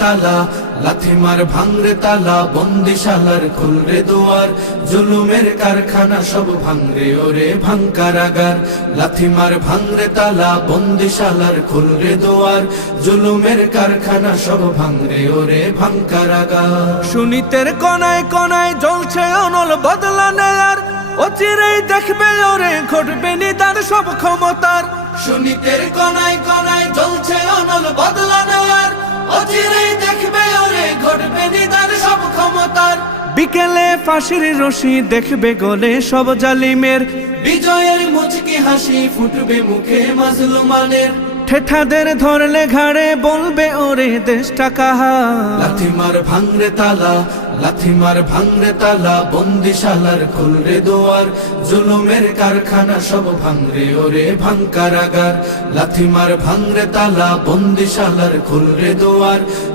তালা লাথিমার ভাঙরে তালা বন্দিশালার খুলরে দুয়ার জুলুমের কারখানা সব ভাঙরে ওরে ভাঙকারাগার লাথিমার ভাঙরে তালা বন্দিশালার খুলরে দুয়ার জুলুমের কারখানা সব ভাঙরে ওরে ভাঙকারাগার। সুনীতের কোনায় কোনায় জ্বলছে অনল বদলা নেয়ার অচিরেই দেখবে ওরে ঘটবে নিদার সব ক্ষমতার। সুনীতের কোনায় কোনায় জ্বলছে অনল বদলা নেয়ার অচিরেই দেখবে ওরে ঘটবে নিদার সব ক্ষমতার। বিকেলে ফাঁসির রশি দেখবে গলে সব জালিমের বিজয়ের মুচকি হাসি ফুটবে মুখে মাজলুমানের। ঠেঠাদের ধরলে ঘাড়ে বলবে ওরে দেশটা কাহার। লাথিমার ভাঙরে তালা লাথিমার ভাঙরে তালা বন্দিশালার খুলরে দুয়ার জুলুমের কারখানা সব ভাঙরে ওরে ভাঙকারাগার। লাথিমার ভাঙরে তালা বন্দিশালার খুলরে দুয়ার